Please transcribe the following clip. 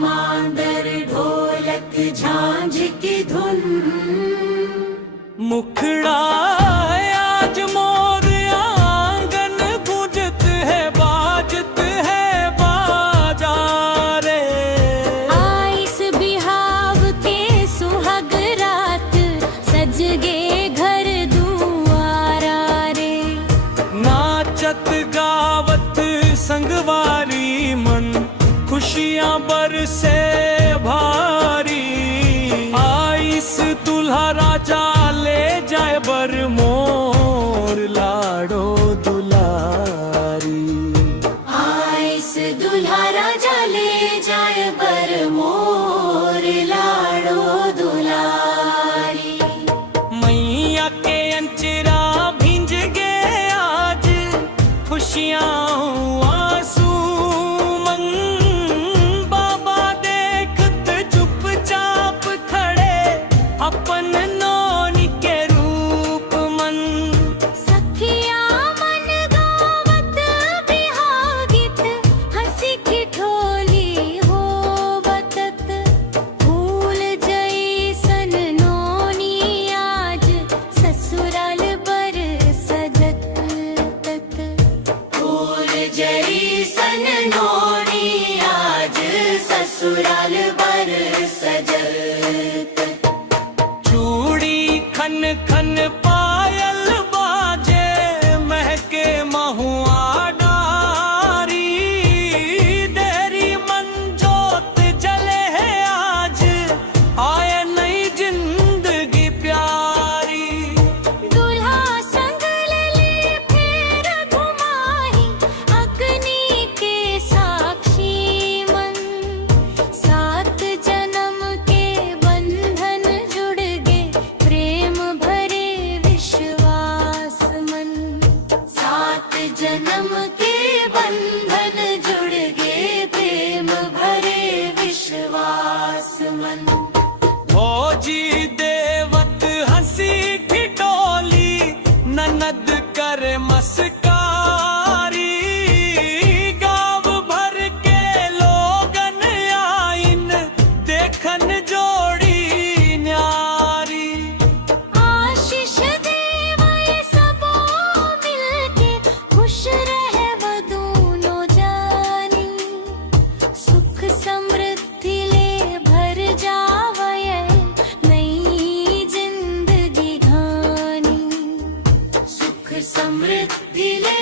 मांदर ढोलक झांझ की धुन। मुखड़ा आज मोर आंगन गूंजत है बाजत है बाजारे। आइस बिहाव के सुहाग रात सज गे घर दुआरा रे। नाचत गावत संगवारी मन खुशियां बरसे भारी। आइस दुल्हा राजा ले जाए बर मोर लाडो दुलारी। आइस दुल्हा राजा ले जाए बर मोर लाडो दुलारी। मैया के अंचरा भिंज गे आज खुशियां आंसू मन। बाबा देखत चुपचाप खड़े अपन नौनी के रूप मन। सखिया मन गावत बिहाव गीत हंसी ठिठोली होवतत। फूल जैसन नौनी आज ससुराल बर सजत तत। फूल जैसन नौनी आज ससुराल बर सजत। चूड़ी खन खन पायल बाजे महके महुआ डारी। देरी मन जोत जले है आज आए नई जिंदगी प्यारी। दूल्हा संग ले फेर घुमाही अग्नि के साक्षी मन। सात जन्म के बंधन जुड़ गे प्रेम भरे विश्वास मन। सात जन्म के बंधन जुड़ गे प्रेम भरे विश्वास मन। भोजी देवत हंसी ठिठोली ननद कर मस्कारी। गाँव भर के लोगन आइन देखन जोड़ी न्यारी। आशीष देवै सबो मिलके खुश रहे वो दोनों जानी। सुख समृद्धि ले भर जावै नई जिंदगी घानी। सुख समृद्धि ले